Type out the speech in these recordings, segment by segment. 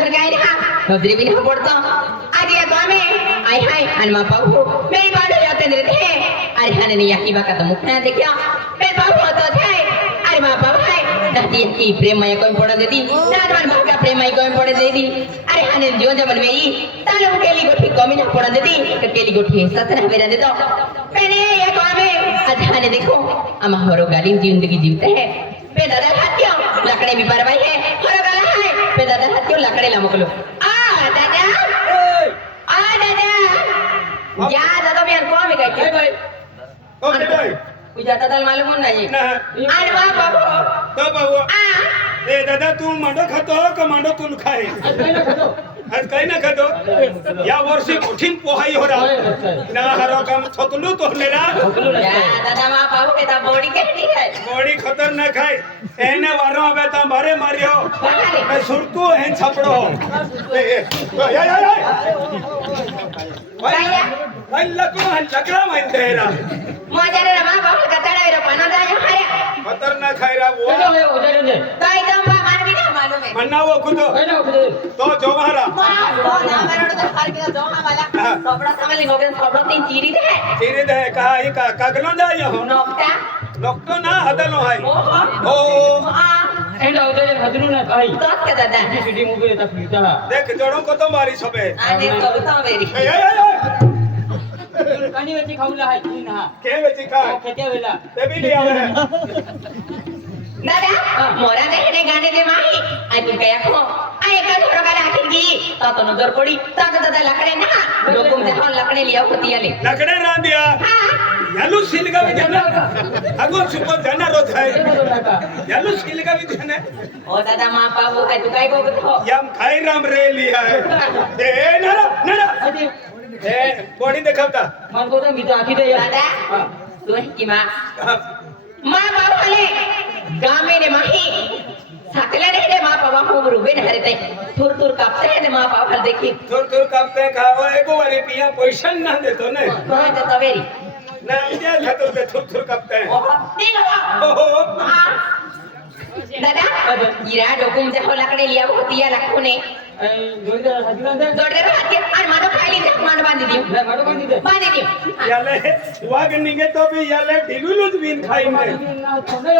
जण काय ना नजरी बिन पडतो आज या गामे आई हाय आणि मा पाहू मेरी बाडे जाते रहते अरे हाने या की बाका तो मुखना देखियो मेरे बाबू तो थे अरे मा बाबू है दादी की प्रेम में कोई पड़ देती दादवान मां का प्रेम में कोई पड़ देती अरे हाने जो जब में तालो केली गोठी कमी ना पड़ देती केली गोठी सतना बेरा दे तो मैंने ये गामे आज हाने देखो अमा हरो गाली जिंदगी जीवते है पे दादा हाथियों लकड़े भी परवाई है हरो गाला है पे दादा हाथियों लकड़े ला मोकलो आ दादा या दादा मी को मी काय भाई ओके भाई तुझ्या दादाला मालूम नाही अरे वा बाबू तो बाबू ए दादा तू मांडो खातो का मांडो तू खाय आज काही ना खातो या वर्षी कठीण पोहाई हो रहा ना हरो काम छतलू तो लेना या दादा मा बाबू के ता बॉडी केटी है बॉडी खतरनाक है एने वारो आवे ता मारे मारियो मैं सुरतू है छपड़ो या भाई लकड़ा मानते हैं ना मजारे मा बाबू का तड़ा रे पाना दा है खतरनाक है रा वो काय दम बा मान भी ना मालूम है मन्ना वो खुद तो जो मारा वो ना मारो तो हर के जो वाला सबड़ा सामने होगे सबड़ा तीन चीरी दे चीरी दे कहा ही का कागलो जाय हो नोकटा नोकटो ना हदलो है ओ एंड उधर हदरू ना भाई तो के दादा सिटी मूवी ता फिरता देख जोड़ो को तो मारी सबे आने सब तो मेरी कणी वेची खाऊला है की ना के बेची का खेते वेला ते भी ले आवे दादा मोरा देखने गाने दे माही आई तुम क्या खो आई का थोड़ा गाला आखिरगी तो नजर पड़ी ता दादा लकड़े ना लोगों से हम लकड़े लिया होती है ले लकड़े ना दिया यालू सिलगा भी जाना अगो सुको जाना रोज है यालू सिलगा भी जाना ओ दादा मां पाऊ आई तू काय को यम खाई राम रे लिया है ए नरा ए बॉडी दिखावता मन को तो मी तो आखी दे दादा तू है की मां मां बाप वाले गामे ने माही सकले ने मां बाबा को रुबे न हरते थुर थुर कापते हैं मां बाप हल देखी थोर कापते खाओ एको वाली पिया पैसा ना दे तो ने तो है तो तवेरी ना दिया खातो पे थुर कापते हैं ओ ठीक है दादा इरा डोकुम जे हो लकड़े लिया होती है लखो ने जोड़े हदरू ना जोड़े हाथ के और मानो खाली दे मान बांध दियो ना माडो कोनी दे बांध दियो याले वाग निगे तो भी याले ढिलुलुज बीन खाई में ना छोड़ो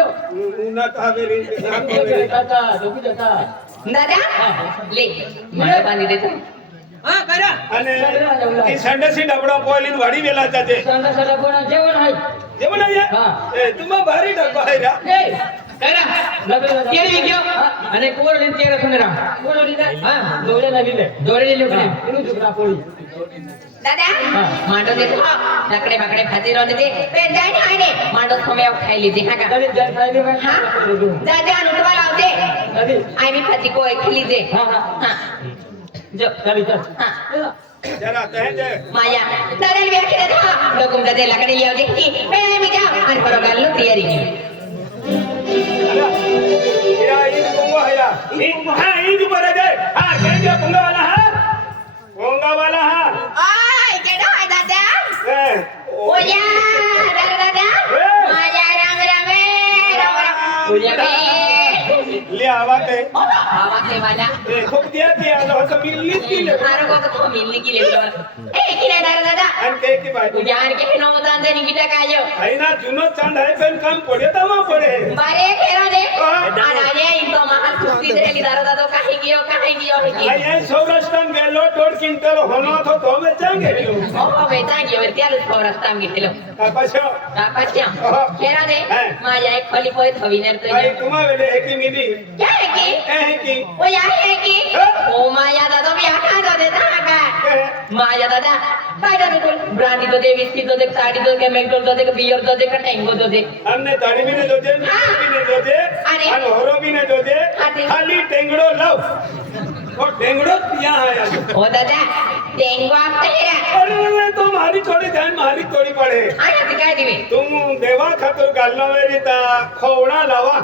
ना तावेरी जाता दोकी जाता दादा ले मान बांध दे तो हां करा અને ઈ સંડસી ડબડો પોઈલીન વાડી વેલા જાજે संडा सडा कोणा जेवण आहे જેવણ આયા હા એ તુમા ભારી ડબ્બા આયા ए करा लबे तेल विक्यो અને કોર લીન તેર સુનેરા કોર લીધા हां दोरे ना લીધે दोरे લીધે કોને એનું છોકરા પોળી दादा मांडो दे तो लकड़े बकड़े खाती रहने दे पे जाए ना आने मांडो थमे अब खाई लीजिए हां का तरी जल खाई दे हां दादा अनुटवा लाव दे तरी आई भी खाती को एक लीजिए हां हां हां जो तरी चल हां જરા તહે જે माया दादा ने आखिर था लोगों का दे लकड़े लिया देखी मैं भी जा अन करो गाल लो तैयारी की या ईद पंगो आया हां ईद पर दे हां के जे पंगा वाला है पंगा वाला है ओए केडो है दादा ए ओ या दादा माया राम राम राम ओया ले आवाते आवा के वाला ए खूब दिया लो तो मिलनी की ले मारो को तो मिलने की ले ए किला दादा अन के की बात उजान के नो दान दे निकिटा कायो आईना जुनो चांद है पेन काम पड़े तमा पड़े बारे खेरो दे आने इन तो महान कुस्ती दे दादा तो काहे गियो है की आई सौराष्ट्र गेलो 1.5 क्विंटल होनो तो बेचांगे ओ बेटा गियो त्याल सौराष्ट्र में गेलो कापाशो खेरो दे माया एक खली पोय थविनर तो आई तुमा वेले एकी मिली क्या है की ए की ओ या है की ओ माया दादा भी आखा दो दे का माया दादा काय दो ब्रांडी दो दे विस्की दो दे साड़ी दो के मैकडॉल दो दे के बियर दो दे का टैंगो दो दे हमने ताड़ी भी ने दो दे भी ने दो दे अन होरो भी ने दो दे खाली टेंगड़ो लाओ और टेंगड़ो पिया है ओ दादा टेंगो आपते है अरे तो मारी थोड़ी ध्यान मारी थोड़ी पड़े आया दिखाई दिवे तुम देवा खातर गालनो मेरी ता खोवड़ा लावा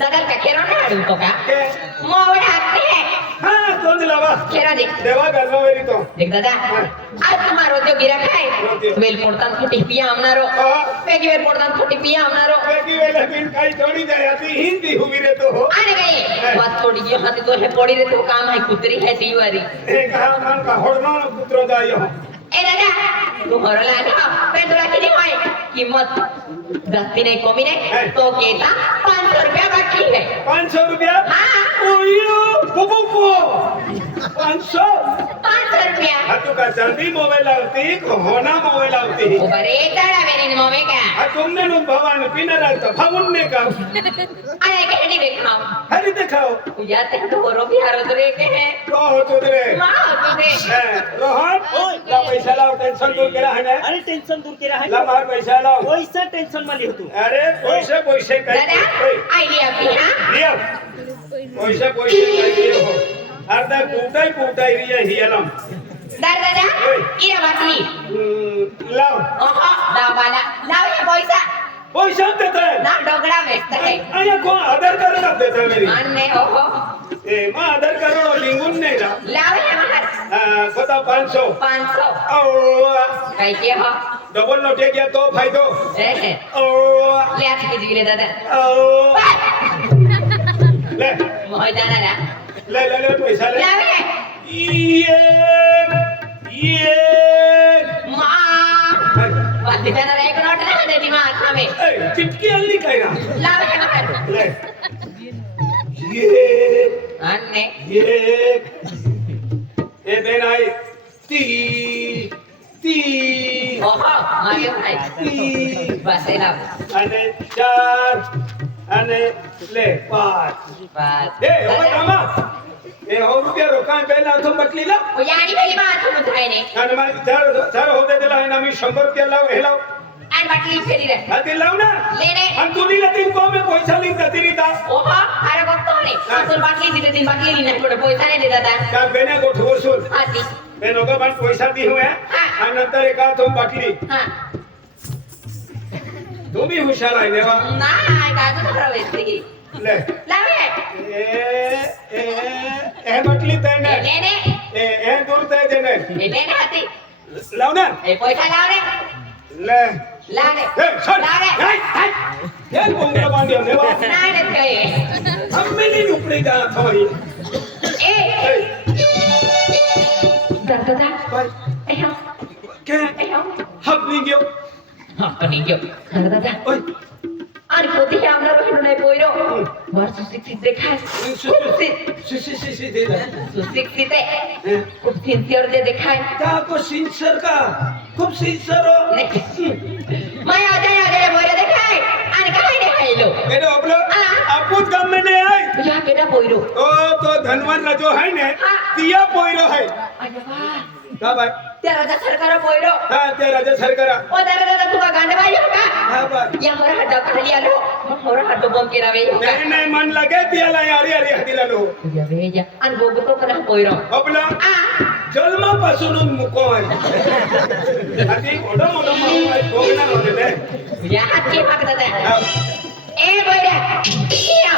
दादा का खेरो ना आडू तो का मोवड़ा आते है हां तो दिलावा खेरा दे देवा गल्लो वेरी तो देख दादा आज तुम्हारो जो गिराक है वेल पोडतान खोटी पिया आमनारो पेगी वेल पोडतान खोटी पिया आमनारो पेगी वेल बिन काई थोड़ी जाती हिंदी हुई रे तो हो आने गई बात थोड़ी ये हाथी तो है पड़ी रे तो काम है कुतरी है दीवारी ए कहा मन का होड़नो पुत्रो जायो ए दादा तू हरला ना पेंदुरा की नहीं होए कीमत 10 नहीं कमी नहीं तो केता 500 रुपया बाकी है 500 रुपया हाँ ओयो बुबुबो 500 रुपया तू का जल्दी मोबाइल आवती को होना मोबाइल आवती बरे ताड़ा मेरे मोमे का तुमने नु भगवान पिना रहता भवन ने का अरे कहनी दिखाओ हरी दिखाओ या ते तो रो भी हारो तो रे के है तो हो तो रे मां तो रे रोहन ला पैसा लाओ टेंशन दूर करा है अरे टेंशन दूर केरा है ला मार पैसा लाओ पैसा टेंशन में लियो तू अरे पैसे पैसे दादा कहीं आइडिया भी हां लियो पैसे पैसे कहीं हो अर्धा कुटाई रिया हियलम दादा इरा बाटली लाओ ओहो दावाला लाओ ये पैसा पैसा देता है ना डोगरा बेचता है आया को आधार कार्ड आप देता है मेरी अन्ने ओहो ए मां आधार कार्ड और लिंगुन नहीं ला लाओ ये महार बता 500 500 कई के हो डबल नोट गया तो फायदो ए ओ ले आज की जिले दादा ओ ले मोय दाना ना ले पैसा ले लाओ ये मां बात दाना रे एक नोट ना दे दिमाग में ए चिटकी अल्ली काय ना लाओ ये महार ले ये अन्ने ये देन आई ती ओहो मारियो भाई बस है ना અને 4 અને લે 5 बात ए हो कामा ए हो रुपया रोकाय पहिला तो बटली ला ओ यानी पहली बात हम उठाए ने आणि मला चार हो दे दिला आणि मी 100 रुपया लाव हे लाव आणि बाटली फेरी रे हाती लाव ना लेने आणि तुनी लतीन को में पैसा ली ततीरी ता ओहो अरे बघतो ने असून बाटली दिले तीन बाटली नी नाही थोडं पैसा नाही दे दादा का बेने गोठवर सोल आती बेनो का पण पैसा दी हुए आणि नंतर एका तो बाटली हां तुम्ही हुशार आहे नेवा नाही काय तर खरं वेचते की ले लावे ए बाटली तने लेने ए दूर ते देने लेने हाती लाव ना ए पैसा लाव रे ले लावे ए सर लावे ये कोंगरा बांधियो नेवा नाही रे काय हम्मेली उपरी का थोई ए दादा भाई ए हो के ए हो हब नहीं गयो हां पनि गयो दादा ओय आणि कोती आमला रोहिणो नाही पोयरो वर सुशिक्षित देखाय सी दे सुशिक्षित आहे खूप सिन्सिअर जे देखाय का को सिंसर का खूब सिंसर हो मैं अजय बोले देखाय आणि काय नाही खायलो बेटा आपलो आपूत काम में नहीं आए या केडा पोयरो तो धनवन रजो है ने तिया पोयरो है अरे वाह का भाई त्या राजा सरकार पोयरो हां ते राजा सरकारा ओ दादा तुका गांडवाई हो का हां भाई या मोरा हड्डा खाली आलो मोरा हड्डो बम केरावे हो का नहीं मन लगे तियाला यारी यारी हदिला लो या वेजा आणि गोगो तो करा पोयरो आपला जन्मा पासून मुको आहे आधी ओडो मोडो गोगना होते ते या हात के माग दादा ए बोयरा या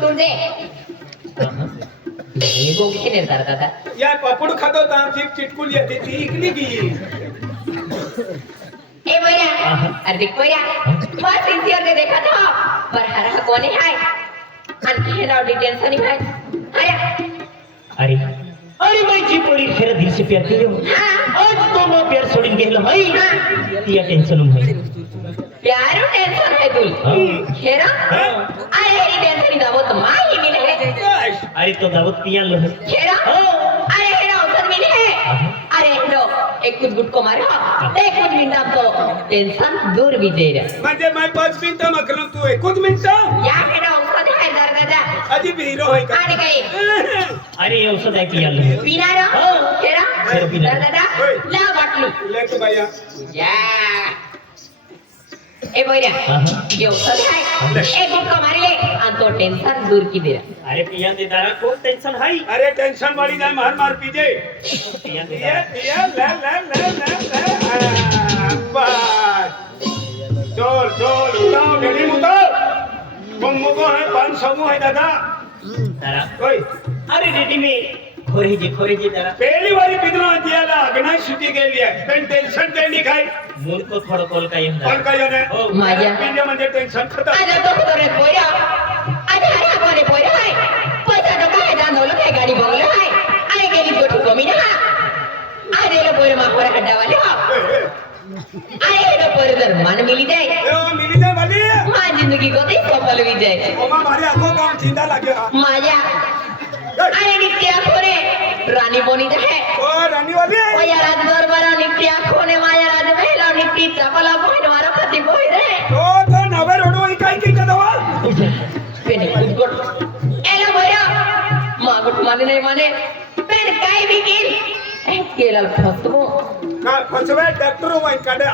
तुझे ये गोगो के निर्धार दादा या पापड खातो ता चिप चिटकुल येते ती इकली की ए बोयरा अरे देख बोयरा बस सिन्सिअर ने देखा था पर हरा कोणी आहे आणि हेराव टेन्शन ही आहे अरे अरे माझी पोरी खरं दिल से प्यार केलो आज तो मैं प्यार सोडून गेलो हाय तिया टेन्शन होय प्यारो टेन्शन है तुल हेरा अरे ही टेन्शन दावत माही मिले अरे तो दावत पिया लो हेरा अरे हेरा औसत मिले अरे हेरो एक कुछ गुट को मारो एक कुछ मिनटा तो टेंशन दूर भी दे रहा म्हणजे मैं 5 मिनिटं मकलो तू 1 मिनिटं या हेरा औसत है दादा अजी हीरो है का अरे गई अरे औषध आहे पिया लो पीना रो हेरा दादा ला बाटली ले के भैया या ए बोयरा ये औषध है एक गुट को मारी ले आणि तो टेंशन दूर की दे रहा अरे पिया दे दारा को टेंशन हाय अरे टेंशन वाली ना मार पीजे पिया दे ये ले बस चल उठाओ गली उतार बम्बो को है 500 है दादा दारा ओए अरे रेडी में खोरेजी जरा पहली बारी पिदना दियाला अगना शुटी गेली आहे पण टेन्शन काही नाही काय मुलको थोडं कॉल काय पण काय नाही हो. माझ्या पिंड्या म्हणजे टेन्शन खतम आज तो रे पोया आज हरे आपले पोया आहे पैसा तो काय जाणवलं काय गाडी बंगला आहे आणि गेली गोठी कमी ना आज ये पोया मापोरा खड्डावाले आए पोया जर मन मिली जाए मिली जाय वाली मां जिंदगी को ते सफल भी जाए ओमा मारे आखो काम चिंता लागे माझ्या अरे नित्या खोरे रानी बोनी है ओ रानी वाली ओया राज दरबारा नित्या खोने माया राज महिला नित्ती चपला बोई मारा पति बोई रे तो नवे रोडो ही काय की कदवा पेन गुड एला बोया मागुट माने नाही माने पेन काय भी केल केला फसबो का फसवे डॉक्टर वाई काढा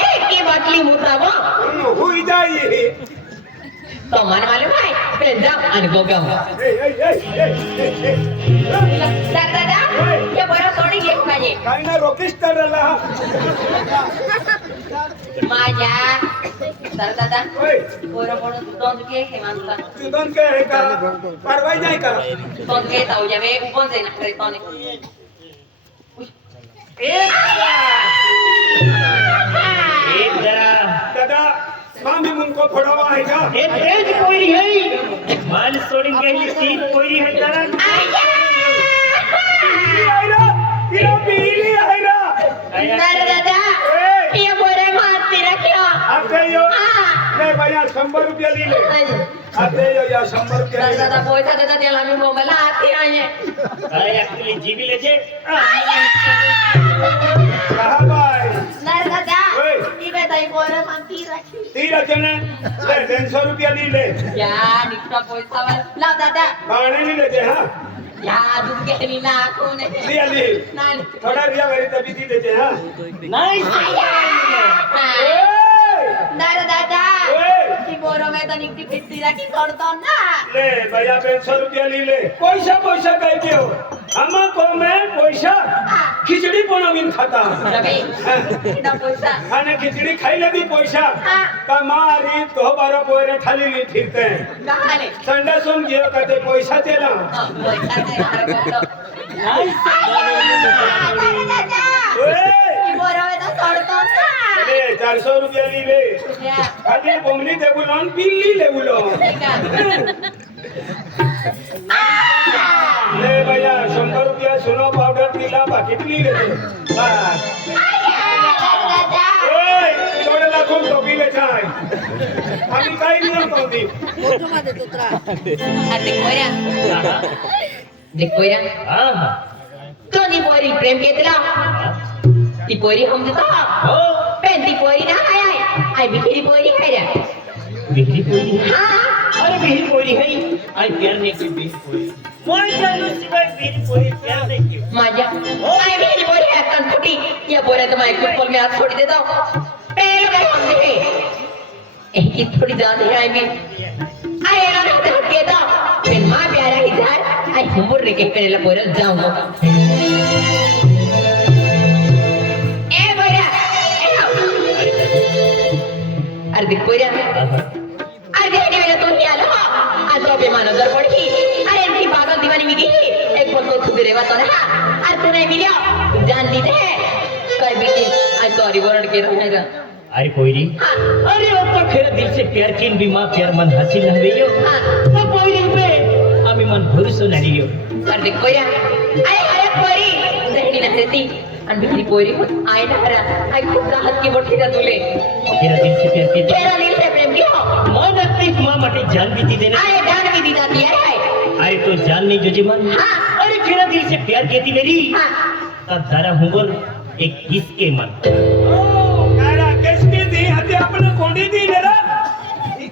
एक की बाटली मुताबो हुई जाई तो मन वाले भाई पेन जा आणि गोगाव दादा ये बोया सोडी घे पाहिजे काय ना रोकिस्टर रला माझ्या दादा ओय पोरं म्हणून दोन के हे मानता तू दोन काय आहे का पारवाई जाय का दोन के ताऊ जावे उभं जाईन खरे तोने एक जरा दादा मामी मुनको फोडावा आहे का हे तेज कोयरी है माल सोडून गेली ती कोयरी है जरा तिला पीली आहे रा दादा ये बोरे मारती रखियो आते यो नाही भैया 100 रुपया लिहिले आते यो या 100 रुपया दादा पैसा देता त्याला मी मोबाईल आती आहे काय ऍक्च्युअली जीबी लेजे कहा बाय दादा ओय ती बेताई बोरे मारती रखी ती रचने ले 300 रुपया लिहिले या निकटा पैसा लाव दादा पाणी लिहिले ते हा या दूध घेतली ना कोण लिया ली नाही थोडा रिया वरी तभी दी देते हा नाही दादा ओए ती बोरो में तो निकटी फिरती रखी छोड़तो ना ले भैया 500 रुपया लिहिले पैसा पैसा काय देव आम्हा को में पैसा खिचडी बनवीन खाता रवी कितना पैसा आणि खिचडी खायला दी पैसा हाँ। कमारी तो बारा पोरे थाली ली फिरते कहाँ ले संडा सोम घेऊ का ते पैसा देला पैसा दे हर बोलो दादा ओए ती बोरो में तो छोड़तो ना ले 400 रुपया लिहिले या खाली बोमली देबुलोन बिल्ली लेबुलो ठीक है ले भैया 100 रुपया सुनो पावडर दिला बाकी लिहिले बस दादा ओए थोडे लाखून टोपीले छाय आम्ही काही नाही कोणती देखो या हां तो नी पोरी प्रेम केतला ती पोरी हम देता हो पेन ती पोरी ना आय बिखरी पोरी खाय रे बिहरी कोयरी हां अरे बिहरी कोयरी है आई प्यार ने की बिहरी कोयरी मोय जानो सिवाय बिहरी कोयरी प्यार नहीं की माझ्या आय बिखरी पोरी है तन फुटी या बोरे तो मैं फुटबॉल में हाथ छोड़ देता हूं पेन का हम दे एक की थोड़ी जान है आई भी अरे ना तो हट था पेन मां प्यारा इधर आई हमर रे के करेला बोरे जाऊंगा ए बोरा अरे देख कोई अरे वेळा तो नाही आला आज तो बेमान जर पडली अरे ती पागल दीवानी मी गेली एक पल तो तुझे रेवा तो ना अरे तू नाही मिल्या जान दी दे काय बेटी आज तो अरे वरड के रहेगा अरे कोयरी अरे वो तो खेर दिल से प्यार किन भी मां प्यार मन हासिल हवेयो तो कोयरी पे आम्ही मन भरोसा नाही यो अरे देख कोई अरे कोई दहनी न देती आणि बिखरी पोरी आय ना हरा आई खूप राहत की मोठी ना तुले तेरा दिल से प्यार के तेरा दिल से प्रेम किया मन अपनी मां माटे जान भी दी देना आए जान भी दी जाती है अरे तो जान नहीं जो जीवन हाँ। अरे तेरा दिल से प्यार केती मेरी हाँ तब जरा हुंगोर एक किसके मन कारा किसकी दी हती आपण कोंडी दी लेरा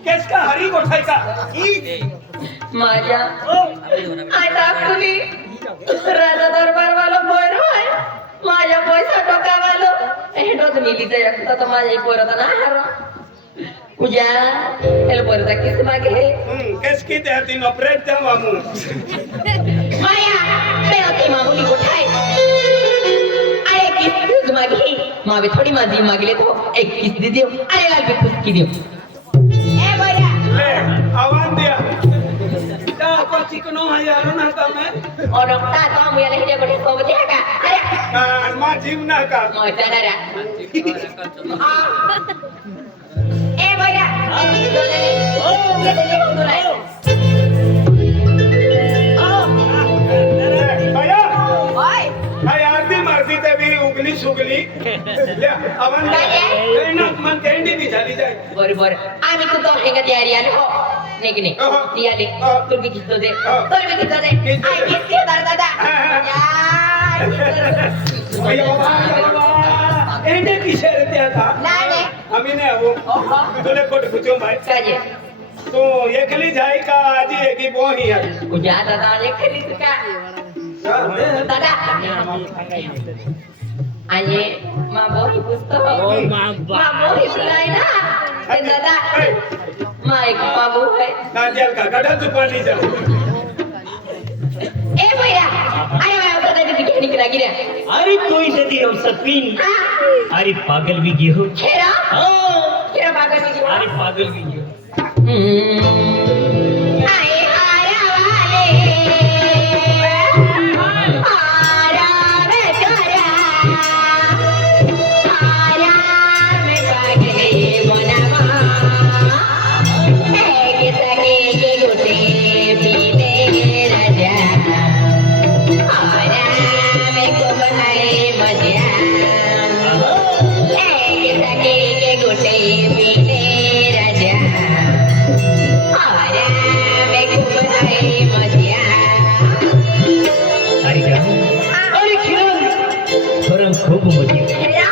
केस का हरी गोठाय का माझ्या आय दाखवली राजा दरबार वाला बोर आहे माझ्या पैसा टोकावालो हेडोच मिली ते एकटा तर माझ्या पोरता ना हारो पूजा एल पोरता किस मागे किसकी दी हती नपरेट जा मामू माया ते अति मामूली गोठाय अरे किस मागे मावे थोडी माझी मागले तो एक किस दे दियो अरे लाल पे कुछ की दियो ए बोला ले आवाज दिया जा आपण चिकनो है यार ना तमे और ता तो हम याला हिडे बडे को बते का अरे मा जीव ना का मो चनरा ए भैया तो नहीं ये तो नहीं भैया ओए हाय आरती मारती ते भी उगली सुगली ले अवन काही ना मन केंडी भी झाली जाय बरोबर आम्ही तू तो हेगा तयारी आले हो नाही की नाही ती आली तू बी कितो दे तू बी कितो दे आई किती दादा भैया बाबा एंडे किसे रहते आता नाही आम्ही नाही हो तुले कोट पुछो भाई काजे तो एकली जाय का आजी एकी बोही है उजा दादा ये खरीद का दादा आणि मा बोही पुस्तक मा बोही सुनाय ना ए दादा मा एक बाबू है नाजियल का गडा चुपानी जा ए भैया आयो आयो दादा की निकला गिरा अरे कोई नदी और सपीन अरे पागल भी गे हो खेरा हाँ खेरा बागर में अरे पागल भी गे हो आए आरा वाले आरा में चोरा आरा में पागले बनावा एक सके के गुटे पीले राजा आरा में को बनाए मजा एक सके के गुटे पीले राजा आरा में को बनाए मजा अरे क्या अरे किरण थोड़ा खूब मजे खेरा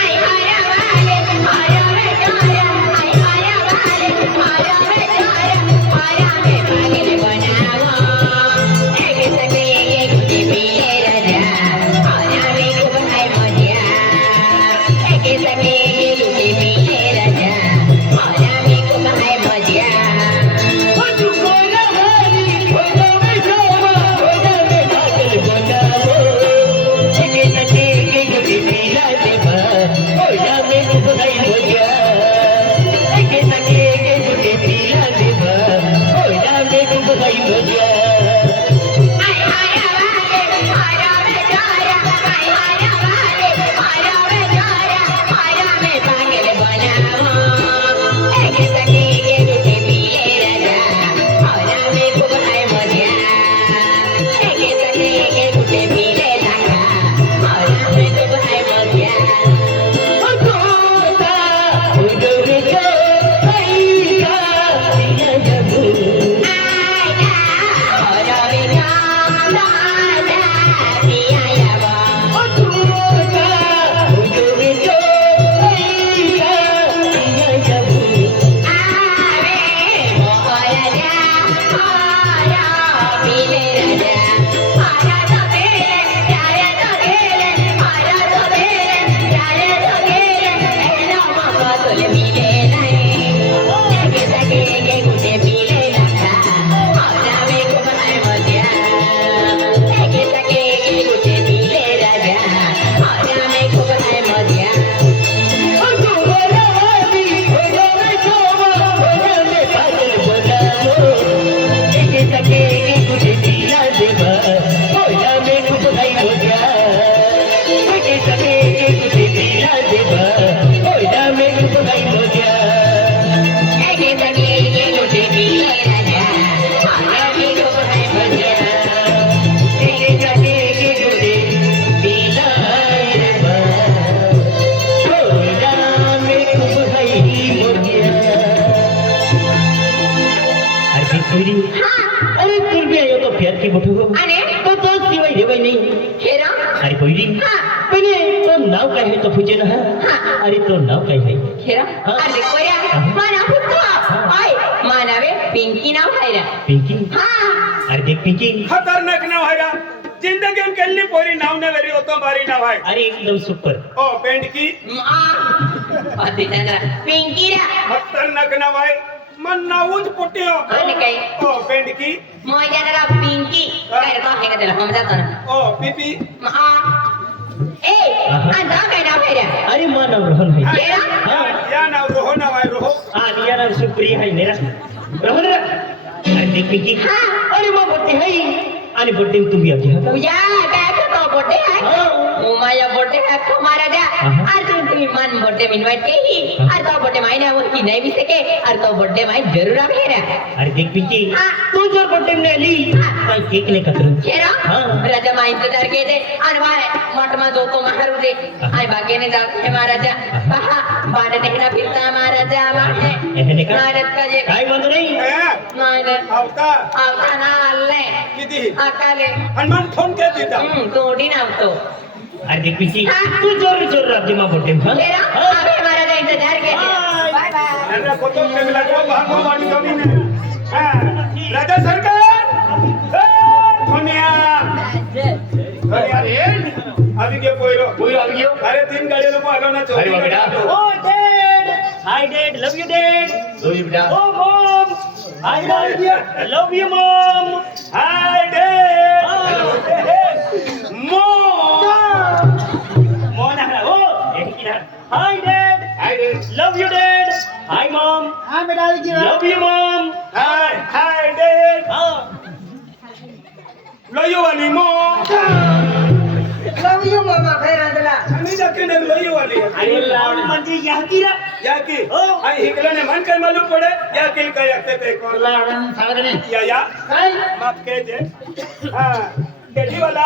आई आरा वाले आरा में चोरा आई आरा वाले आरा में चोरा आरा में पागल बनावा एक सके के गुटे पीले राजा आरा में को बनाए मजा एक सके के गुटे पीले राजा आरा में को बनाए मजा आई आरा वाले आरा में चोरा आई आरा वाले आरा में चोरा आरा में पागल बनावा एक सके के गुटे पीले राजा आरा में को बनाए मजा एक सके के गुटे पीले राजा आरा में को बनाए मजा अरे तुम भी आयो तो प्यार की बटू हो अरे तो सिवाय देवाय नहीं खेरा अरे पोरी पहले तो नाव काय है तो पूछे ना अरे तो नाव काय है खेरा हाँ। अरे कोया माना पुत्र ओय मानावे पिंकी नाव है रे पिंकी हाँ अरे देख पिंकी खतरनाक नाव है रा जिंदगी में केल्ली पोरी नाव ने वेरी होतो बारी नाव है अरे एकदम सुपर ओ पेंड की अति चंद्र पिंकी रा खतरनाक नाव है मन नावुज पुट्यो आणि काय ओ पेंड की माझ्या नाव पिंकी काय तो हे का त्याला हम जातो ना ओ पीपी ए अंदा काय नाव है रे अरे मानव रोहन है खेरा या नाव रोहो नाव है रोहो या नाव सुप्रिया है मेरा रोहन रे देख पिंकी हा. अरे मग बड्डे आहे आणि बड्डे तुम्ही अगदी होता तुझ्या काय तो बर्थडे आहे माझ्या बर्थडे आहे तुम्हारा द्या अरे तुम्ही मान बर्थडे इनवाइट केली अरे तो बर्थडे महिन्यावर की नाही विसके अरे तो बर्थडे माही जरूर आहे रे अरे देख पिंकी हा. तू जर बड्डे में आली तर केक नाही कतरू केरा हा. राजा मा इंतजार केले आणि मारे मठमा जो तो मारू दे आई बागेने जाते महाराजा पहा बाण नेहरा फिरता महाराजा एहने का? महाराज का जे काय म्हणू नाही महाराज आवता आवता ना आले किती आकाले हनुमान फोन के देता तोडी नावतो अरे देख पिंकी हा. तू जोर जोर राहते मा बड्डे में केरा हा? अबे महाराजा इंतजार केले हाय. बाय बाय अरे कोतो प्रेम लागो भागो वाटी कमी नाही राजा सरकार धनिया धनिया अभी के पोइरो अरे 3 गाड़ी लोग आलो ना चौथी गाड़ी आलो oh dad hi dad love you dad oh mom hi dad love you mom hi dad mom oh hi dad love you dad hi mom love you mom hi dad हां लोयो वाली मो लव यू मामा फेरांदला आणि जाके ने लोयो वाली अरे लाव म्हणजे या की रा या की आई हिकला ने मन काय मालूम पडे या किल काय असते ते कोण या माफ के जे हां डेडी वाला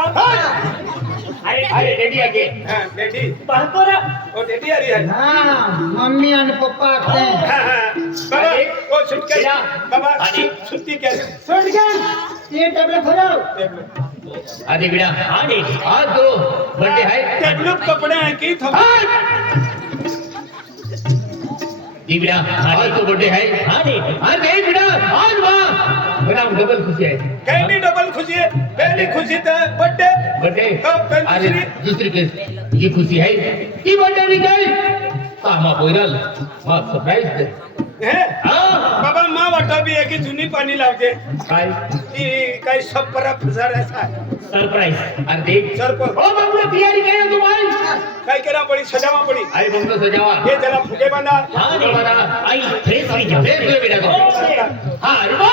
अरे रेडी आके हां डेडी बापरा ओ डेडी आ रही है मम्मी आणि पप्पा हां हां बाबा ओ सुटके बाबा सुट्टी कैसे ये टेबल खोलो आधी बिड्या आणि आज तो बर्थडे आहे टेबलूप कपडे आहे की बिड्या आज तो बर्थडे आहे आणि आज नाही बिड्या आज वा मला डबल खुशी आहे कैनी डबल खुशी है पहली खुशी तो बर्थडे बर्थडे पहली अरे खुशी दुसरी केस ही खुशी आहे की बर्थडे निघाल कामा बोलाल मग सरप्राईज है बाबा माँ वाटा भी है कि जुनी पानी लावते काय की काही सब पर फसार ऐसा सरप्राईज आणि देख सर पर ओ बंगलो तयारी काय ना तुम्हारी काय करा पड़ी सजावा पड़ी आई बंगलो सजावा ये जरा फुगे बना आणि आई फ्रेश होई जा देख ले बेटा तो हां रुको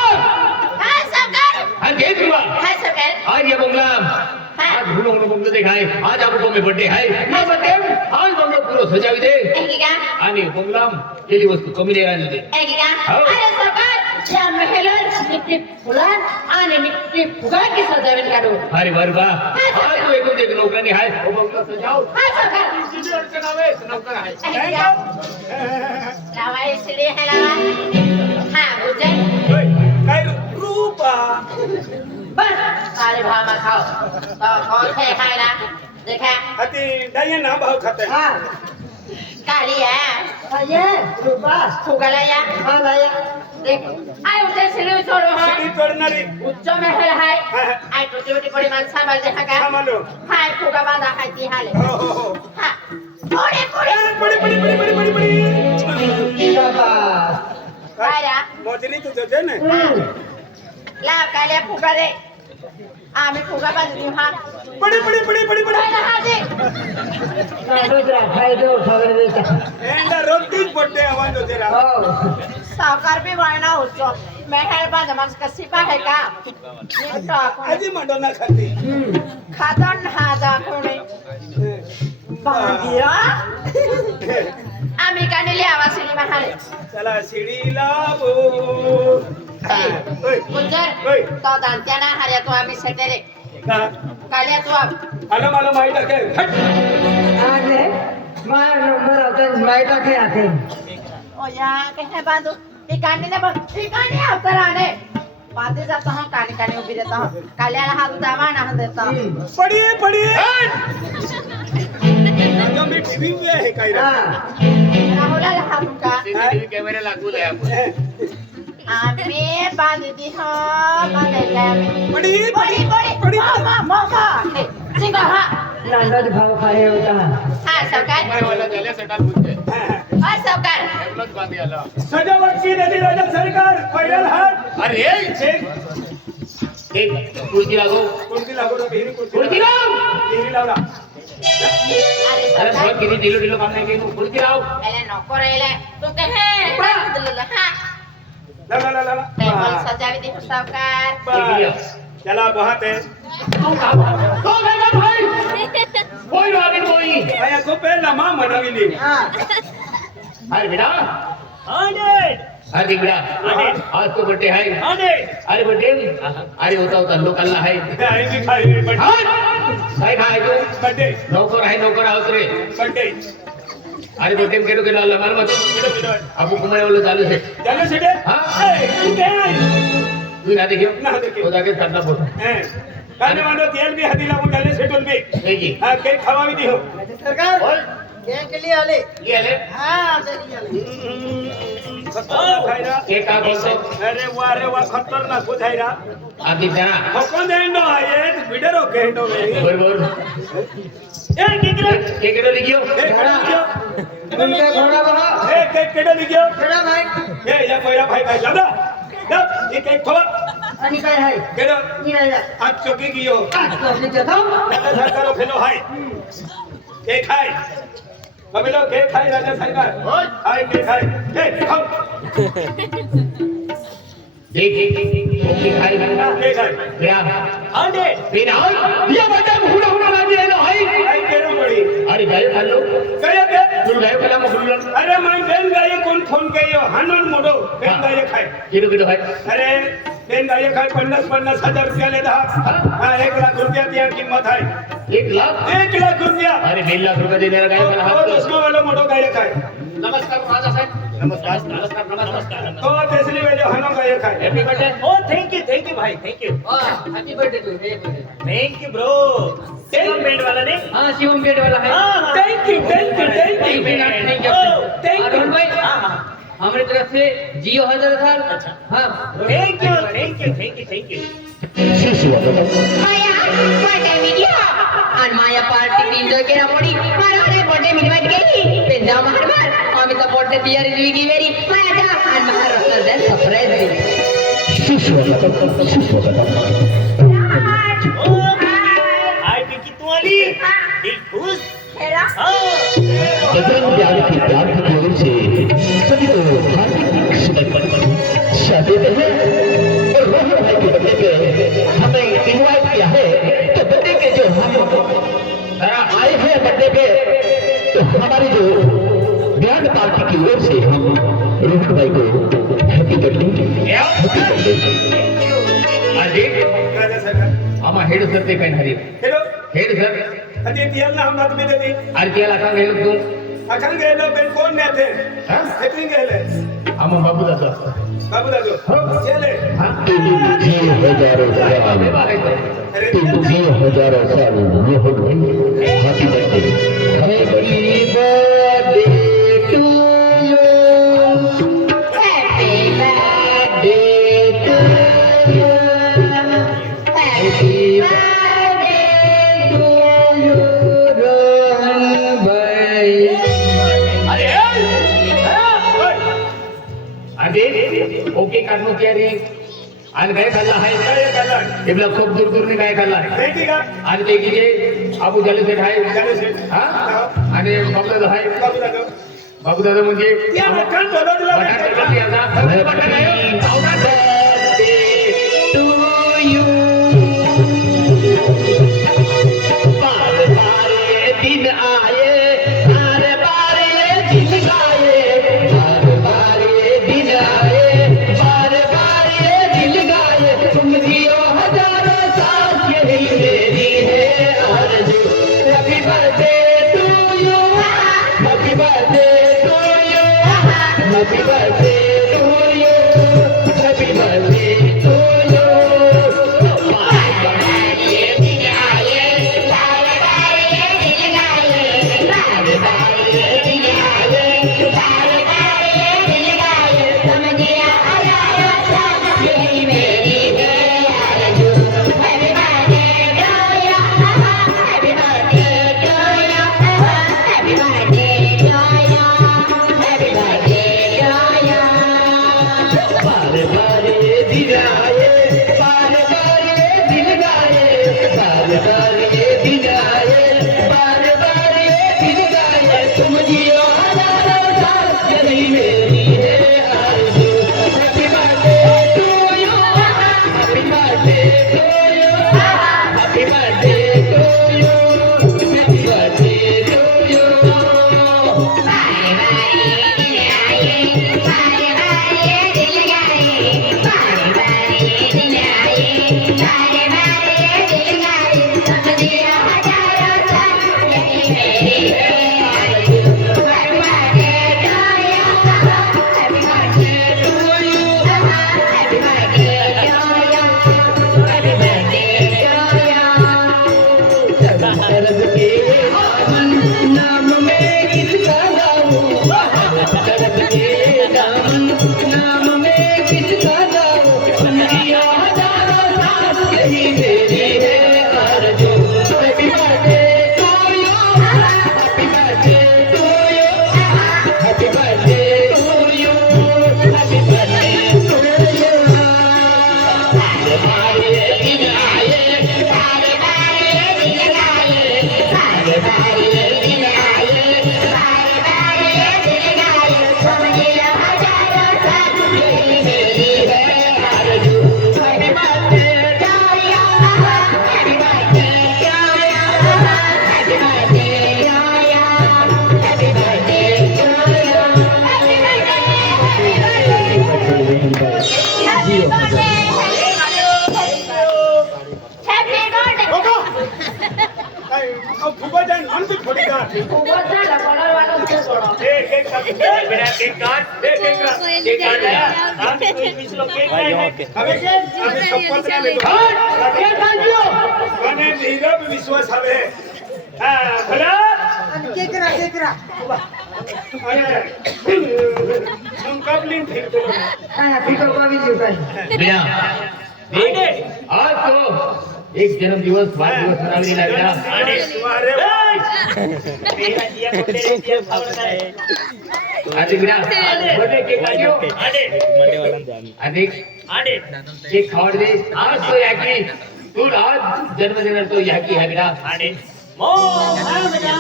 हाय सरकार हां देख रुको हाय सरकार आज ये बंगला आज भूलो बंगलो देखाय आज आपको में बर्थडे है मैं बर्थडे आज बंगलो पूरा सजावी दे ऐकी का आणि बंगला केली वस्तू कमी नाही राहिली दे ऐकी का हो. अरे सरकार या महिला नित्य फुलान आणि नित्य फुगा की सजावट काढू अरे बर बा आज तो एक नौकरानी आहे वो बंगला सजाओ हाय सरकार किती अडचण आहे नौकर आहे ऐकी का लावाय सिडी है लावा हां बुझे ओए काय रूपा बस अरे भामा खाओ तो कौन है खाना देखा अति दाइए ना भाव खाते हैं काली है ये रूपा फुगाला या लाया देख आय उठे सिडी छोड़ो हां सिटी तोड़नारी उच्च महल है आय छोटी छोटी बड़ी माणसा बाल देखा का सामालो हाय फुगा बांधा है ती हाले हो हां थोड़े थोड़े बड़ी काय रा मोजरी तू देते ना लाव काल्या फुगा दे आम्ही फुगा बांधू हा बड़ी हा दे एंडा रोटी बर्थडे आवाज होते रा सावकार भी वळणा होतो महल बांध माणूस कशी पाहे का आजी मांडो ना खाती खादन हा दाखवणे बांधिया आम्ही काढले आवासिनी महाले चला शिडी लावो ओय गुंजर तो दांत्याना हऱ्या तो आम्ही सेटेरे का काल्या तू आलो मला माहित आहे हट आले मार नंबर होता माहित आहे आते ओ या कहे बांधू ठिकाणी अवतराने बांधे जाता हूं कानी उभी रहता हूं काल्याला हात दावा ना देता पड़ी जो मी टीवी में है काय रा राहुला हात का सीसीटीव्ही कॅमेरा लागू आहे आपण आम्ही बांधती हो बांधायला पड़ी मामा सिंगा हा नंदद भाव खाए होता हा सरकार काय वाला झाल्या सटाल बुद्ध हा सरकार एवढंच बांधी आला सजावटची नदी राजा सरकार पैदल हात अरे एक कुर्ती लागो कुर्ती लागो रे बिहिरी कुर्ती लाव बिहिरी लावला अरे अरे सरकार बहुत किती दिलो काम नाही केलं कुर्ती लाव एले नको रेले तू कहे हा ला ला ला ला टेबल सजावी दे सावकार बस चला बहुत है कोई आगे कोई आया को पहला मां मनाविली अरे बेटा अरे बेटा आज तो बर्थडे है अरे बर्थडे अरे होता लोकलला है आई भी खाई बर्थडे काय खाय तू बर्थडे नौकर आहे नौकर आहोत रे बर्थडे अरे बर्थडे केलो केलो आला माल मत आपू कुमार वाला चालू से चलो सीधे हाँ? तू क्या तू ना देखियो ना देखियो। तो जाके करना बोल खाने वालों तेल भी हदी लागून डाले सेटून भी देखी हाँ केक खावा भी दी हो सरकार केक के लिए आले ये ले हाँ के लिए आले खायरा केक का बोलतो अरे वाह खतरनाक हो जायरा आधी जरा हकोन देंडो आहे बिडरो केंडो वे बरोबर ए केकडो लिखियो उनका घोड़ा बहा केक केडो लिखियो खड़ा भाई ए या कोयरा भाई भाई दादा दब ये केक खावा अनि काय है केडो ये आया आज चोकी गियो आज तो अपने जगह दादा सरकारो फेलो हाय केक खाय कबिलो केक खाय राजा सरकार हाय केक खाय ए खाओ देख ओके खाई बेटा केक खाय बेटा आंडे बेटा ये बड़ा हुडा हुडा लागी है ना हाय आई केरो पड़ी अरे गाय खालो कया के तू गाय खाला मगुलन अरे मैं बेन गाय कोण फोन केयो हानन मोडो बेन गाय खाय किलो किलो है अरे बेन गाय खाय 50,000 रुपया ले दा हां 1 लाख रुपया दिया कीमत है 1 लाख 1 लाख रुपया अरे 2 लाख रुपए देने गाय खाला तो दसमा वाला मोडो गाय खाय नमस्कार राजा साहब नमस्कार नमस्कार नमस्कार तो तेसरी वेलो हानो गाय खाय happy birthday Oh, thank you भाई, thank you. Happy birthday to Thank you, bro. Shivam band वाला ने? हाँ शिवम गेट वाला है हाँ, thank you. Thank you Oh, thank you. Arun भाई हाँ, हाँ. हमारी तरफ से जियो 1000 हाँ Thank you. Maya birthday media और माया पार्टी एंजॉय केना पड़ी मारा रे बर्थडे मिटवाट गई पेंजा मार मार आम्ही तर बर्थडे तयारी जुई की वेरी माया जा आणि मार रस्ता दे सरप्राइज दे हाय पिंकी तू आली? दिल खुश? हेरा हाँ. बजरंग प्यार की ओर से सभी को हार्दिक शुभकामनाएं शादी में है और रोहन भाई के बर्थडे पे हमें इनवाइट किया है तो बर्थडे के जो हम आए हैं बर्थडे पे तो हमारी जो बैंड पार्टी की ओर से हम रोहन भाई को हैप्पी बर्थडे अरे राजा सरकार आमा हेड सर ते काय हरी हेलो हेड सर अति तियल ना हम तुम्ही देती अरे त्याला का गेलो तू अखंग गेलो बेन कोण ने थे हां सेटिंग गेले आमा बाबू दादा बाबू दादू चले हां तुम जी हजारों साल अरे तुम जी हजारों साल रोहन भाई happy birthday happy birthday to you happy birthday to you happy birthday to you Rohan भाई अरे ओके काढणं तयारी आणि काय खाल्ला आहे काय खाल्ला एवढा खूप दूर दूरने काय खाल्ला माहिती का आणि ते किती अबू झाले सेठ आहे झाले सेठ. हा आणि बाबू दादा आहे बाबू दादू बाबू दादा म्हणजे या मकान बनवला दिन आए बार बार दिन गाए बार बार दिन आए बार बार दिल गाए तुम जियो हजारों साल यही मेरी है आरज़ू happy birthday to you happy birthday to you happy birthday to you happy birthday to you बार बार दिल आए बार बार दिल गाए बार बार दिल आए बार बार दिल गाए तुम जियो हजारों साल यही मेरी है आरज़ू हैप्पी बर्थडे काय फुगत आहे म्हणतो थोडी का केक काप. बेटा केक काट केक काप. केक काट गया हां तो 20 लोग केक खाएंगे હવે કે અમે શપથ ના લેતો મને ધીરજ વિશ્વાસ આવે હા ભલા आणि केकरा केकरा અને હું કપલીન ફિરતો काय फिकर बाबी जीव काय बेटा देख आज तो एक जन्मदिवस वाढदिवस मनावी लागला आने મારે तेरा दिया को तेरे दिया खावड़ा है आणि बेटा बर्थडे केक काढ्यो आने आणि आने केक खावड दे आज तो याकी तू आज जन्मदिन तो याकी है बेटा आने मो हां बेटा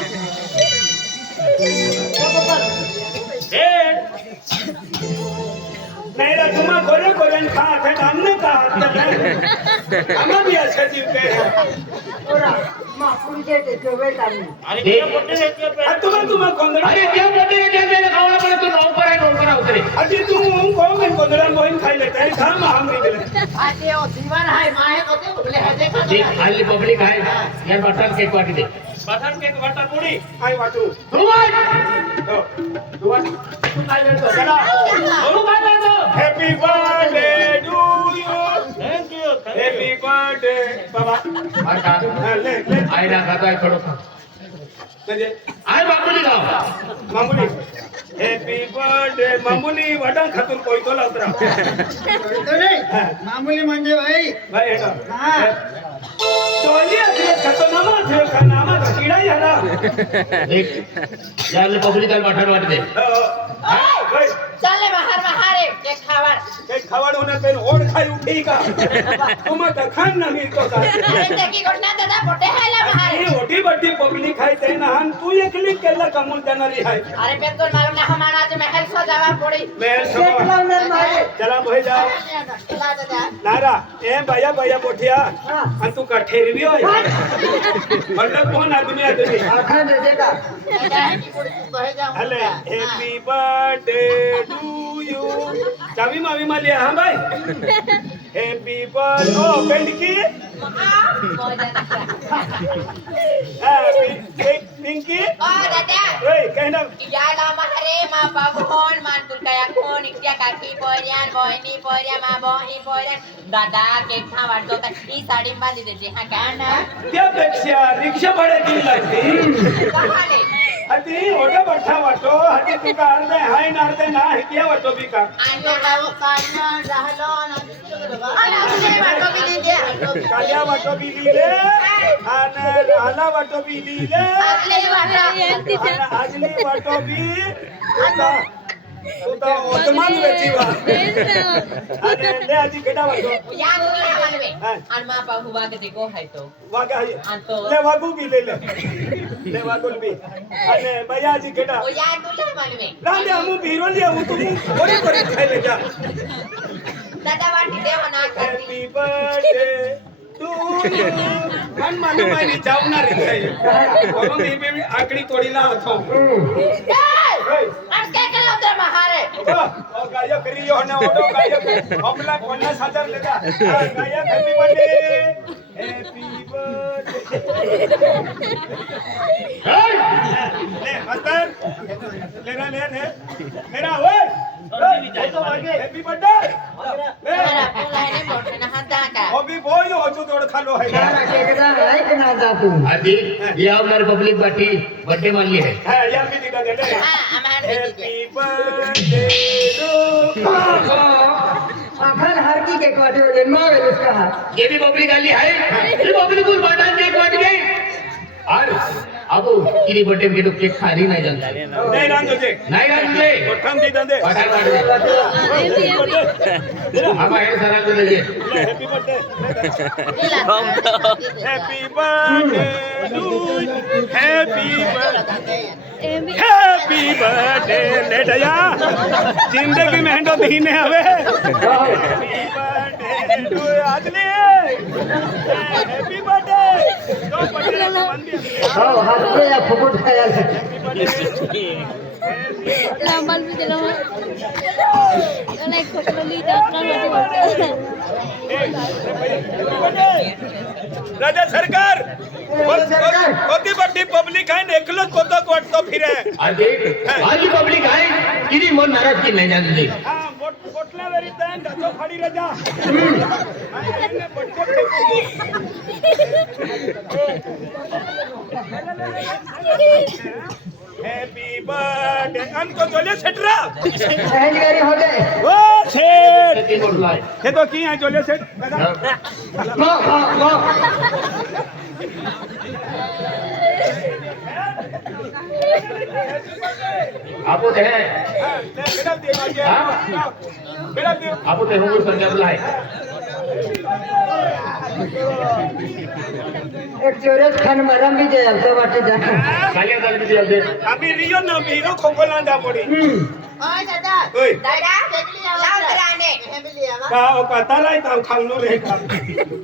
ए नाही रे तुम्हा गोरे गोरे खात है हमने खात आम्हा भी अच्छा जीव के ओरा माफून देते जो वेळ आम्ही अरे तेरा बर्थडे है क्या पे तुम्हा गोंधळ अरे त्या बर्थडे केक खावला पण तू नौकर आहे नौकर उतरे अजी तू कोण पण गोंधळ मोहीन खायले ते खा महाग निघले आजे ओ जीवन आहे माहे कोते बोले हजे जे खाली पब्लिक आहे या बटर केक वाटी दे बटर केक वाटा पूरी आई वाटू तू वाट हो तू वाट तू काय करतो चला तू काय करतो happy birthday to you thank you happy birthday बाबा मार का हा, ले ले आई ना खाता है थोडं खा म्हणजे आई बाबुली गाव मामुली हॅपी बर्थडे मामुली वाटा खातून कोयतो लावतरा तो नाही मामूली म्हणजे भाई भाई हेडो हा टोली असले खातो नामा ठेव का नामा किडा याला एक याले पब्लिक आहे मटण वाटी दे भाई ચાલે બહાર બહાર કેક ખાવા કઈ ખાવાનું ને કઈ ઓડ ખાઈ ઉઠી કા તુમ તો ખાન નહીં તો કા અરે તેકી ગોઠના દાદા પોટે હેલા બહાર એ ઓટી બટી પબ્લિક ખાઈ તે ના હન તું એકલી કેલા કમુલ જનારી હાય અરે બેન તો મારું ના હમાન આજે મહેલ સજાવા પડી મેલ केक સભા लावणार मागे चला भाई जाओ લા દાદા नारा ए भैया भैया बोठिया हा अन तू कठेरवी होय मतलब कोण आदमी आदमी आखा देते का દાદા હેકી પડી તો હે જાઉં हले हैप्पी बर्थडे टू यू चावी मावी मालिया हां भाई हैप्पी बर्थडे ओ पेंडकी पिंकी ઓ દાદા ओए कहना યાલા મારે માં બાબોન માન તુલકાયા કોણ ઇક્યા કાકી પોર્યાન બોયની પોર્યા માં બોની પોર્યાન દાદા કેક ખાવાડતો તા ઈ સાડી બાંધી દેજે હા કાના त्यापेक्षा रिक्षा भाडे दी लागते कहाले हती ओढा बठ्ठा वाटो हती तुका अर्धे हाय ना अर्धे ना हिकिया वाटो बी का आंदो दाव कान्या रहलो ना अला तुझे वाटो की दीजिए काल्या वाटो बी दिले आणि राहला वाटो बी दिले आगले वाटा आणि आजली वाटो बी तुता ओतमान वेची वा आणि ले आजी केडा वाटो या तुला मालवे हाँ। आणि मा पाहू वाग देखो है तो वागा हाय आंतो ले वागू बी ले वागुल बी आणि बया आजी केडा ओ या तुला मालवे रांदे हमू बिरोली हमू तू कोणी कोणी खायले जा दादा वाटी देव ना करती हॅपी बर्थडे टू यू मन मन मायनी जावणार रे बाबा मी आकडी तोडीला होतो आज काय केलं होतं महारे ओ गाया करियो ने ओडो गाया आपला 50,000 लेगा गाया हॅपी बर्थडे हॅपी बर्थडे ले मास्टर लेना ले मेरा ओए हॅपी बर्थडे मला पुलाने मोठे ना हात दाका अभी बोल हो जो तोड़ खालो है सारा केक जा ऐक ना जा तू आधी या हमारी पब्लिक पार्टी बर्थडे मानली है है या भी दिखा दे हा आम्हाला हैप्पी बर्थडे टू आखन हर की केक वाटे जन्मावे उसका ये भी पब्लिक आली है ये पब्लिक को बांटा केक काट गई और अब किरी बर्थडे में केक खाली नहीं जानता नहीं रांदो जे नहीं का तुझे कोठम दी दंदे बाटा काट दे हम आए सारा को ले happy birthday happy birthday to happy birthday लेटया जिंदगी में हंडो महीने हवे हैप्पी बर्थडे टू आदमी हैप्पी बर्थडे तो हो हास्य या फुकट खायला Lamban भी दिला मैं ना एक फोटो ली जाता है राजा सरकार कोणती बड्डी पब्लिक आहे ना एकलंच कोतक वाटतो फिरे आली पब्लिक आहे किती मन नाराज की नाही जाणले हा मोठल्या वेळी तर जातो फाडी राजा हॅपी बर्थडे अंको जोले सेटरा सहजगारी होते ओ सेठ ते बोललाय हे तो की आहे जोले सेठ आपो ते बेटा दे बेटा दे आपो ते होंगे संजय आहे एक चोरस खान मरम भी दे तो वाटे जा काल्या चाल किती आलते आम्ही रियो ना हिरो खोकोला दा पडी ओय दादा ओय दादा लाव कराने का ओ का ताराय ताव खालनो रे का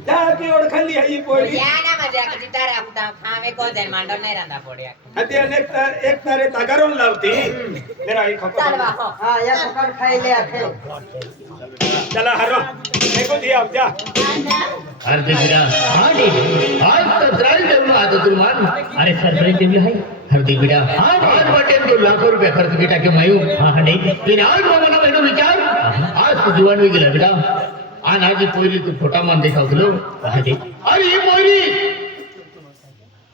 त्या की ओळखली आहे ही पोरी या ना मजा कधी तारा कुटा खावे को जाय मांडव नाही रांदा पोड्या हती एक तारे तागारून लावती जरा ही खपा चालवा हो हाँ या पकड़ खाई ले आखे चला हरो देखो दिया जा अरे देवीरा हाँ दे आज सरप्राइज देऊन आता तुमान अरे सरप्राइज देवी है हर देवीरा हाँ आज बटे तो लाखों रुपए खर्च बेटा के मायू हाँ हाँ नहीं फिर आज वो मना मैंने विचार आज तो जुवान भी गिला बेटा आन आज पोरी तू फोटा मान देखा उधलो हाँ दे अरे ये पोरी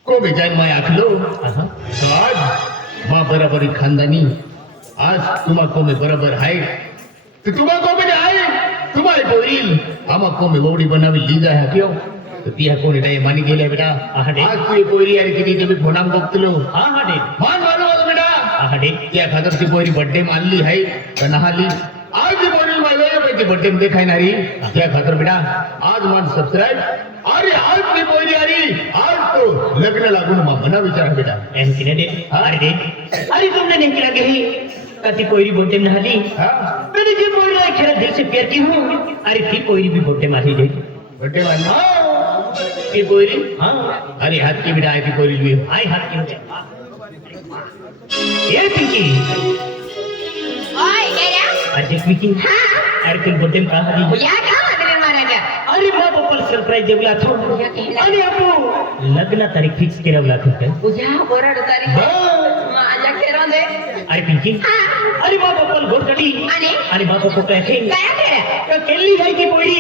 को बेचार मैं आखलो तो आज माँ बराबरी खानदानी आज तुम्हारे को में बराबर है तो तुम्हारे को में आए तुम्हारे पोरी आमा को में वोडी बनावी ली जाए क्यों तो तिया कोणी नाही मानी गेले बेटा आज तू पोरी यार किती तुम्ही फोनाम बघतलो हा हा दे मान मानो आज बेटा हा दे त्या खातर ती पोरी बर्थडे मानली आहे का नहाली आज ती पोरी मला पैकी बर्थडे मध्ये खायनारी त्या खातर बेटा आज मान सबस्क्राइब अरे आज ती पोरी आली आज तो लग्न लागून मना विचार बेटा ऐसे दे अरे दे अरे तुमने नहीं किया कही कति कोई बोलते नहाली मैंने जी बोल रहा है खेला दिल से प्यार की हूँ अरे थी कोई भी बोलते मारी दे बोलते मारी की कोई हाँ अरे हाथ की बिना आई थी कोई भी आई हाथ की ये पिंकी ओय गेरा अरे देख पिंकी अरे तुम बोलते में कहाँ हरी या का मदन महाराजा अरे बाप पर सरप्राइज देवला था अरे आपो लग्न तारीख फिक्स केला था उया बरड तारीख माझ्या खेळून दे अरे पिंकी अरे बाप पर गोड कटी अरे बाप को काय थे काय केलं तो केली आहे की पोरी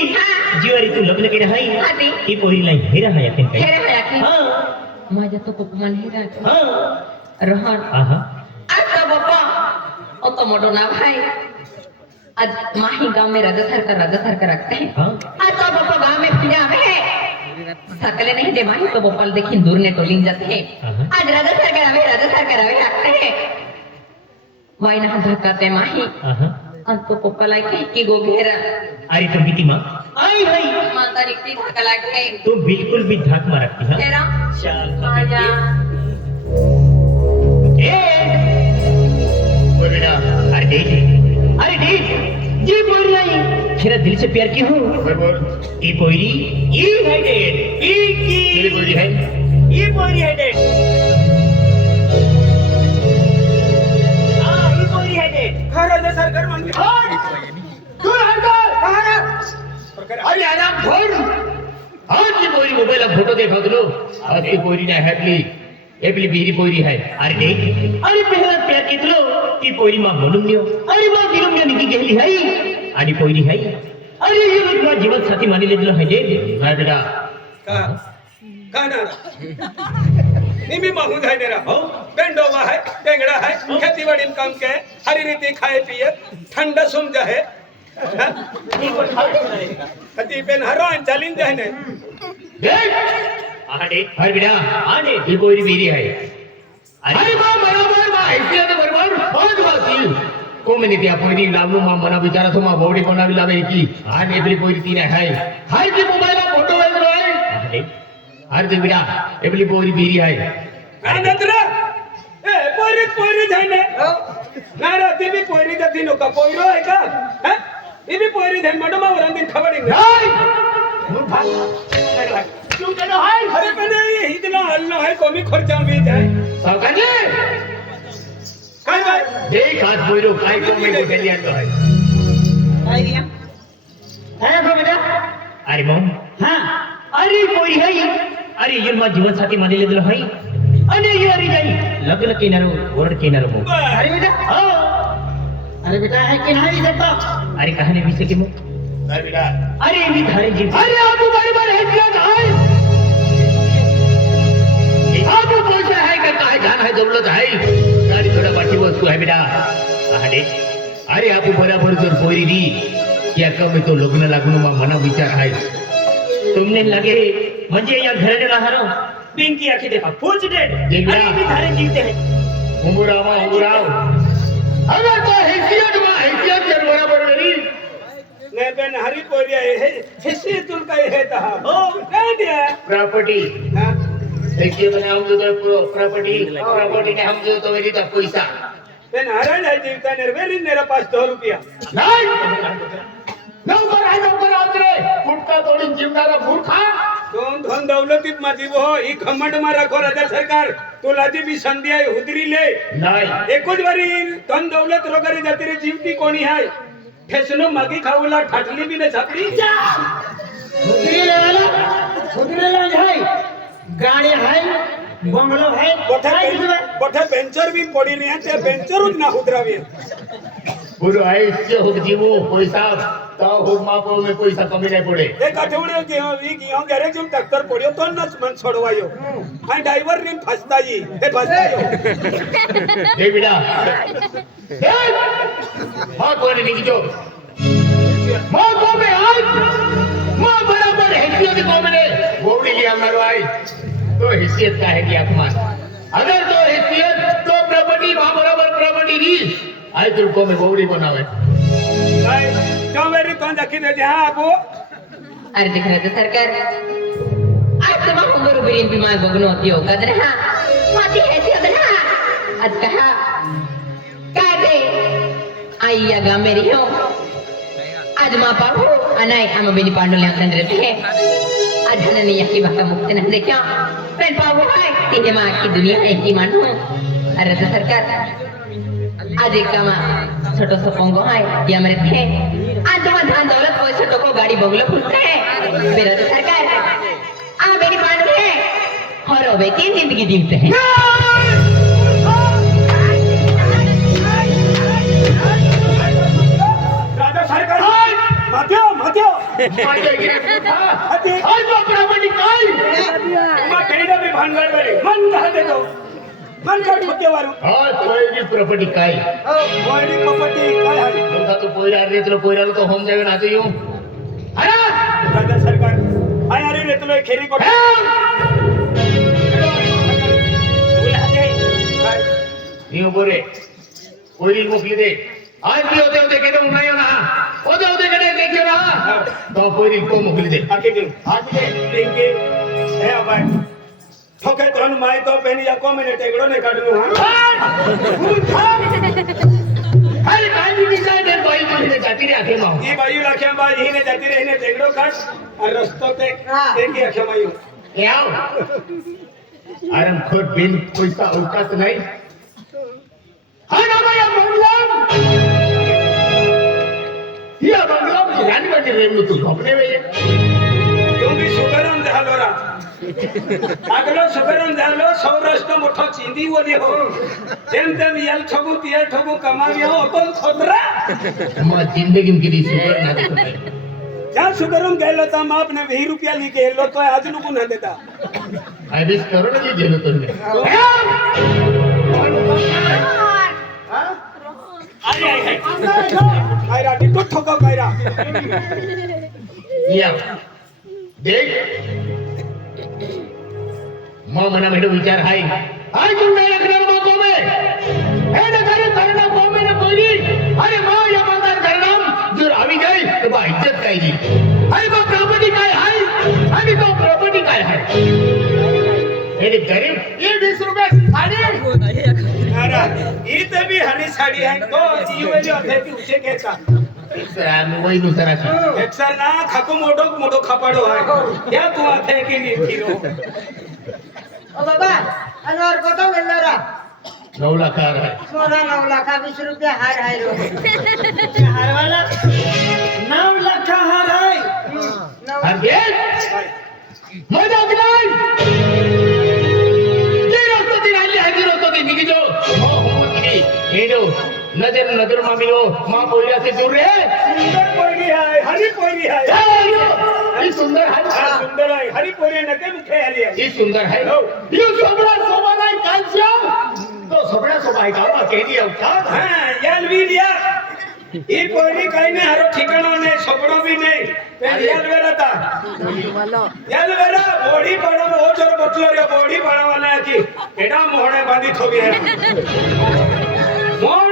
जीवारी तू लग्न केलं हाती. आहे ती पोरीला हेरा आहे आपण काय हेरा आहे की? हां माझ्या तो कुकमान हेरा हां रहन आहा आता बापा ओ तो मोटो नाव है आज माही गांव में राजा सरकार रखते हैं हां आता बापा गांव में फिरा है सकले नहीं दे माही तो बापा देखिन दूर ने टोलिंग जाते हैं आज राजा सरकार आवे रखते हैं वाई ना धक्काते माही आहा अंतो पप्पाला की गो घेरा अरे तुम किती मां आई भाई माता रिक्ती धक्का लागे तू बिल्कुल भी धाक मारती हां घेरा चल आजा ए बोल बेटा अरे दे जी बोल रही तेरा दिल से प्यार की हूँ बोल ये पोरी ये है डेड ये पोरी है ये पोरी है डेड हाँ ये पोरी है डेड हा राजा सरकार मान दूर अरे आराम छोड़ आज की पोरी मोबाईल फोटो देखा तुलो आज की पोरी नाही हॅपली एपली बिहरी पोरी है अरे देख अरे पहला प्यार कितलो ती पोरी मां बोलून दियो अरे मां दिलून निकी गेली है आणि पोरी है अरे ये लोग जीवन साथी मानी ले दिलो है जे नाही बेटा का ना निमी माहू जाय नेरा हो बेंडोवा है टेंगड़ा है खेतीबाड़ी काम के हरी रीति खाए पिए ठंडा सुम जाए कति पेन हरो चालीन जाए ने आडे हर बेटा आडे ये पोरी बिहरी है अरे मां बरोबर मां ऐसे तो बरोबर बहुत बाती को मैंने त्या पोरी लावलो मां मना विचारा तो मां बॉडी बनावी लावे की आज एपली पोरी तीन है हाय की मोबाईल फोटो वेगळो आहे अरे ते बेटा एपली पोरी बिहरी है नंतर ए पोरी जाय ने ना रे ती भी पोरी जाती नो का पोरो है का हैं ये भी पोरी जाय मडो मा वरन दिन खबरी नाही मूर्खा तू केनो हाय अरे पने हिदला हल्लो है कमी खर्चा मी जाय सावकाने काय बाय एक हात बोलो काय कोमे केली आणतो आहे काय दिया काय गो बेटा अरे मग हा अरे कोई है अरे ये मा जीवन साथी माने लेदलो है अने ये अरे जाई लग्न केनारो वरड केनारो मो अरे बेटा हो अरे बेटा है कि नहीं सकता अरे कहानी विषय की मो काय बेटा अरे मी धारे जी अरे आपको बराबर है क्या है आपको पैसा है का काय जान है दौलत है गाड़ी थोड़ा बाटी वस्तु है बेटा अरे अरे आपको बराबर जर पोरी दी या कम तो लग्न लागून मना विचार है तुमने लगे म्हणजे या घराने राहरो पिंकी आखी देखा फुल डेड देखला। अरे भी थारे जीते हैं उंगराव अगर तो हैसियत जर बराबर नहीं ने बेन हरी पोरिया है हिस्से तुल काय है ता हो काय दिया प्रॉपर्टी हां देखिए मैंने हम जो तो प्रॉपर्टी ने हम जो तो मेरी तब पैसा बेन हरा जाय जीवता निर्वेरी मेरा पास 2 रुपया नहीं नौकर आदरे गुटका तोड़ी जीवनारा मूर्खा दोन धन दौलतीत माझी हो ही खमड मा राखो राजा सरकार तुला ती बी संधी आहे हुदरी ले नहीं एकच बारी धन दौलत रोगारी जाती रे जीवती कोणी आहे ठेसनो मागी खाऊला ठाटली बी न छापली खुदरे ले है गाड़ी है बंगलो है कोठे बेंचर बी पडी नाही त्या बेंचरून ना हुदरावी पूरो ऐसे हो जीवो पैसा तो हो मापो में पैसा कमी नहीं पड़े एक आठवडे घेऊन गॅरेज ट्रॅक्टर पड्यो तो नच मन सोडवायो हाय ड्रायव्हर नी फसताई हे फसतायो दे बेटा मां कोने नहीं जो मां को में आज मां बराबर हैसियत को मैंने बोड़ी लिया हमारो आई तो हैसियत का है कि अपमान अगर तो हैसियत तो प्रॉपर्टी मां बराबर प्रॉपर्टी दी आई तुमको में बोड़ी बनावे काय तो मेरी तो दाखी दे हां आबो अरे देख राजा सरकार आज तो मां उंगर उबरीन बीमार बगनो होती हो कदर हा माती ऐसी कदर हा आज कहा काय रे आई या गा मेरी हो आज मां पाहू अनाय हम बेनी पांडुले अंदर रहते हैं आज हनने यकी बात मुक्त न देखा पेन पाहू है तेरे मां की दुनिया है की मानो अरे राजा सरकार आज एक काम छोटो सा पोंगो है या मेरे थे आज तो धान दौलत कोई छोटो को गाड़ी बगलो फुलते है मेरा तो सरकार आ मेरी पांडु है और अब की जिंदगी जीते हैं राजा सरकार माथ्यो माते गिरे हाती आज तो प्रॉपर्टी काय मा कईदा बी भांडवल वाले मन कहा देतो मन का ठोके वारू आज कोई प्रॉपर्टी काय वाली प्रॉपर्टी काय आहे तुमका तो पोयरा रे तो पोयरा तो होम जावे ना तो यूं अरे राजा सरकार आय अरे रे तुला खेरी को बोला दे काय यूं बोले पोयरी मोकली दे आज भी होते केने उनायो ना होते केने देखियो ना तो पोयरी को मोकली दे आके दे पिंकी हे अबाय ठोके तोन माय तो पेनी या को मैंने टेगड़ो ने काढनु हां अरे काय भी विचार दे बाई तुझे जाती रे आखे माऊ ये बायू लाख्या बाई हिने जाती रे हिने टेगड़ो काढ और रस्तो ते पेनी आख्या मायू ले आओ आराम खोट बिन पैसा औकात नहीं हां ना भाई बंगला या बंगला रानी बने रेमलो तू घोपने में तू भी सुगरम झालो रा આગલો સુગરમ झालो સૌરાષ્ટ્ર મોટો ચીંદી ઓલી હો જેમ તેમ યલ ઠગુ તિયલ ઠગુ કમાવ્યો હતો ખોતરા मां जिंदगी में किसी सुगर ना देखो જ્યાં સુગરમ ગયેલો તા માપ ને 20 રૂપિયા લી ગયેલો તો આજ નું ના દેતા आई विश करो ना जी जेलो तुमने अरे आए हैं કાયરા ટીટો ઠોકો કાયરા या देख मां मना मेरे विचार हाय हाय तुम मेरे घर में को में है ना करे करना को में ना कोई अरे मां या बंदा करना जो आवी गई तो बा इज्जत काई जी अरे बा प्रॉपर्टी काय हाय अरे तो प्रॉपर्टी काय हाय मेरे गरीब ये 20 रुपए साड़ी अरे ये तो भी हरी साड़ी है तो जीव जो थे कि उसे कहता आम्ही वही नुसार अशी एकसर ना खाको मोठो खपाडो आहे या तू आता की हिरो ओ बाबा अनवर कतो गेलरा 9 लाख आहे सोना 9 लाख 20 रुपया हार हाय रो हारवाला 9 लाख हार आहे अरे मजाक नाही जीरो तो दिन आली आहे जीरो तो दिन निघितो हो की हेडो नजर मामिलो मां बोलिया से दूर रे सुंदर पोरगी आहे हरी पोरगी आहे ही सुंदर आहे हा, सुंदर आहे हरी पोरगी नके मुखे आली आहे ही सुंदर आहे यो सोबडा सोबा नाही कालच्या तो सोबडा सोबा आहे का केली होता हा याल भी लिया ही पोरगी काही नाही हरो ठिकाणा नाही सोपडो भी नाही पण याल वेराता याल वेरा बॉडी पडो ओ जर बटलो रे बॉडी पडवाला की एडा मोहणे बांधी थोबी है मोह